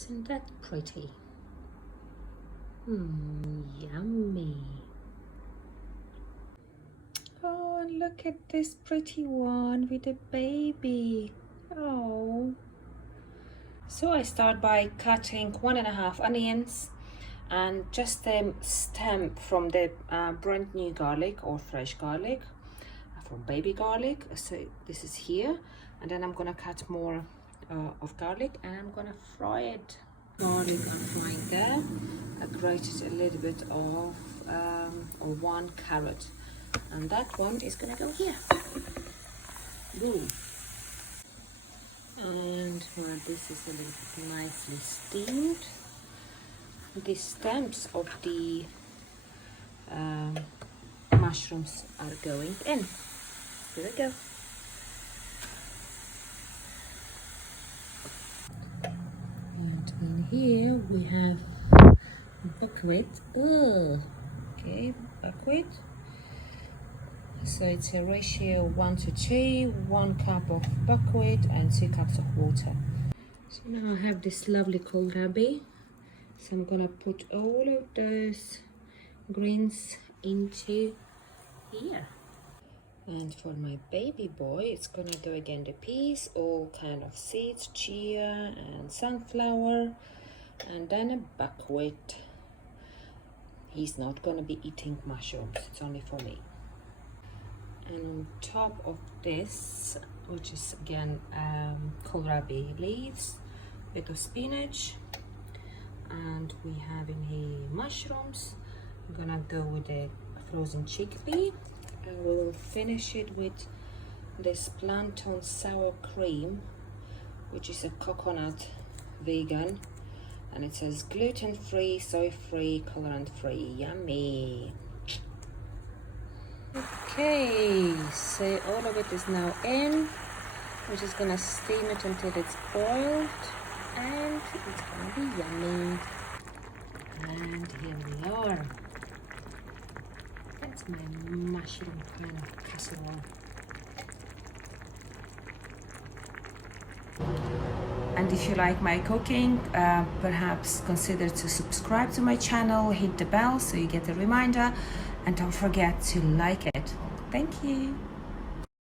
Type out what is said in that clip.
Isn't that pretty? Yummy. Oh, and look at this pretty one with a baby. Oh. So I start by cutting 1.5 onions and just a stem from the brand new garlic or fresh garlic, from baby garlic. So this is here, and then I'm gonna cut more of garlic and I'm gonna fry it. Garlic I'm frying there. I grated a little bit of or 1 carrot, and that one is gonna go here. Boom. And while this is a little bit nicely steamed, the stems of the mushrooms are going in. Here we go. And in here we have buckwheat. Okay, buckwheat. So it's a ratio 1:2, 1 cup of buckwheat and 2 cups of water. So now I have this lovely kohlrabi. So I'm gonna put all of those greens into here. And for my baby boy, it's gonna go again the peas, all kind of seeds, chia and sunflower, and then a buckwheat. He's not gonna be eating mushrooms, it's only for me. And on top of this, which is again kohlrabi leaves, bit of spinach, and we have in here mushrooms. I'm gonna go with the frozen chickpea, and we will finish it with this plantain sour cream, which is a coconut vegan, and it says gluten-free, soy-free, colorant-free. Yummy. Okay, so all of it is now in. We're just gonna steam it until it's boiled, and it's gonna be yummy. And here we are. That's my mushroom kind of casserole. And if you like my cooking, perhaps consider to subscribe to my channel, hit the bell so you get a reminder, and don't forget to like it. Thank you.